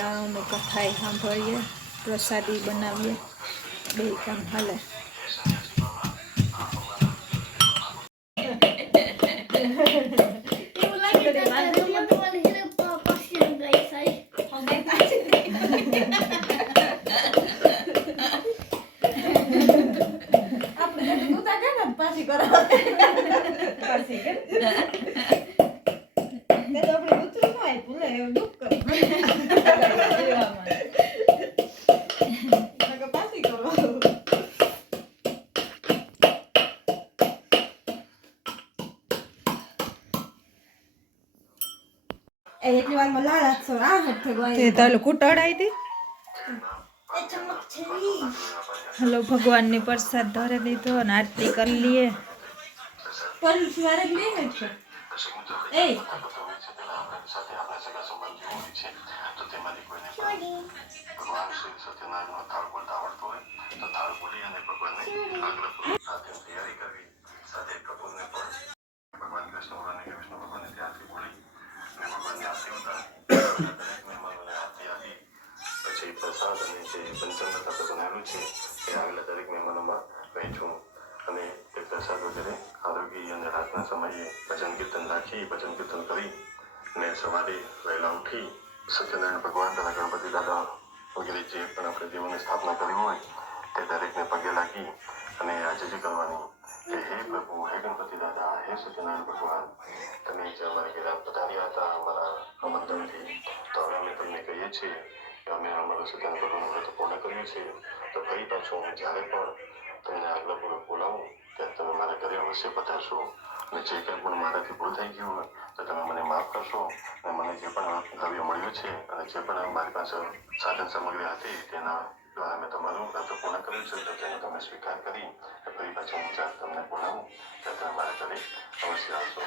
અમે કથાએ સાંભળીએ, પ્રસાદી બનાવીએ, બે કામ હાલે. એટલી વારમાં લાલ હાથસો આ હાથ ગવાય તે તાલું કુટડાઈ હતી. હલો, ભગવાનની પ્રસાદ ધરે દીધો અને આરતી કરી લઈએ. પર સવારે જ નહીં છે એ પ્રસાદ અને જે પંચંગ સાથે બનાવેલું છે એ આવેલા દરેક મહેમાનોમાં વહેંચું અને તે પ્રસાદ વગેરે આરોગ્ય અને રાતના સમયે ભજન કીર્તન રાખી ભજન કીર્તન કરી અને સવારે વહેલા ઉઠી સત્યનારાયણ ભગવાન તથા ગણપતિ દાદા વગેરે જે પણ આપણે દેવોની સ્થાપના કરી હોય તે દરેકને પગે લાગી અને આજીજી કરવાની કે હે પ્રભુ, હે ગણપતિ દાદા, હે સત્યનારાયણ ભગવાન, તમે જે અમારા ઘેર પધાર્યા હતા અમારા આમંત્રણથી, તો હવે અમે તમને કહીએ છીએ કે અમે અમારું સત્યનારાયણ ભગવાનનું વ્રત પૂર્ણ કર્યું છે. તો ફરી પાછું હું જ્યારે પણ તમને આજ્ઞાપૂર્વક બોલાવું ત્યારે તમે મારા ઘરે અવશ્ય પધારશો અને જે કંઈ પણ મારાથી ભૂલ થઈ ગયું હોય તો તમે મને માફ કરશો અને મને જે પણ દ્રવ્ય મળ્યું છે અને જે પણ મારી પાસે સાધન સામગ્રી હતી તેના દ્વારા મેં તમારું વ્રત પૂર્ણ કર્યું છે તો તેનો તમે સ્વીકાર કરી ફરી પાછું હું જ્યારે તમને બોલાવું ત્યારે તમે મારા ઘરે અવશ્ય આવશો.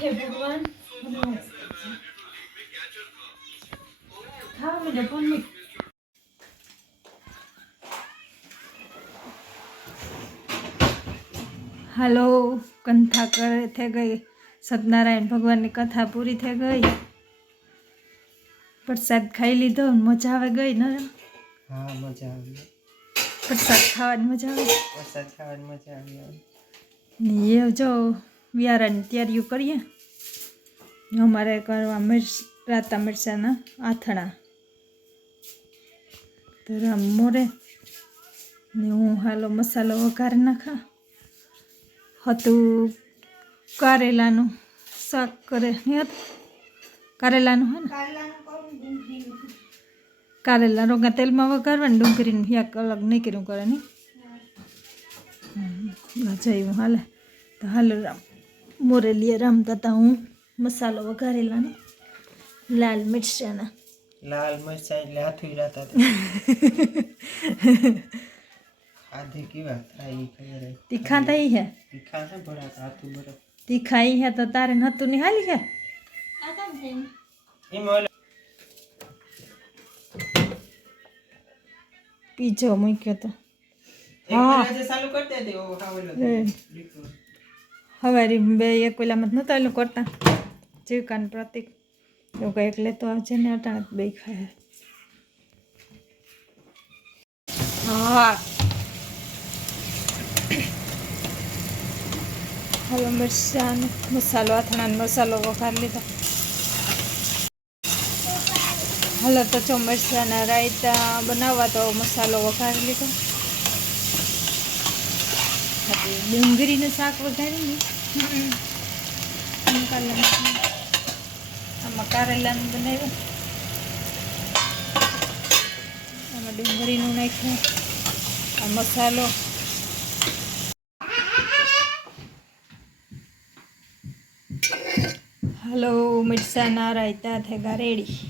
હે ભગવાન ખાવા મીઠો પણ હાલો કંથા કરે થઈ ગઈ સત્યનારાયણ ભગવાનની કથા પૂરી થઈ ગઈ પ્રસાદ ખાઈ લીધો મજા આવે ગઈ ને હા મજા આવી પ્રસાદ ખાવાની મજા આવે વરસાદ ખાવાની મજા આવી ને એ જો વિયારાની તૈયારીઓ કરીએ અમારે કરવા રાતા મિરચાના આથણા તો રામ મોરે ને હું હાલો મસાલો વઘારી નાખા હતું કારેલાનું શાક કરે નહીં હતું કારેલાનું હે ને કારેલા રોગા તેલમાં વઘારવા ને ડુંગળીનું યાક અલગ નહીં કર્યું કરે નહીં જયું હાલે તો હાલો રામ મોરેલીએ રમતા હતા હું મસાલો વઘારેલાનો લાલ મિરચાના લાલ મરચા એટલે હાથું રાતા આધે કેવા થાય ઈ ખબર હે તીખા થઈ હે તીખા છે ભડા હાથું બરો તીખા ઈ હે તો તારે નતું નહીં હાલી હે આ કામ છે એમાં પીજો મૂક્યો તો હા જે ચાલુ કરતે તે ઓ હાવલો હવારી બે એક પેલામાં નતા એલું કરતા જીવકાન પ્રતિક એવું કંઈક લેતો આવજે ને અટાણે બે ખાય હા હલો મરચાં મસાલો અથાણાનો મસાલો વઘારી લીધો હલો તો જો મરચાંના રાયતા બનાવવા તો મસાલો વઘારી લીધો ડુંગળીનું શાક વઘાર્યું ને આમાં કારેલાનું બનાવ્યું આમાં ડુંગળીનું નાખ્યું આ મસાલો હલો મિરચાના રાયતા થેગા રેડી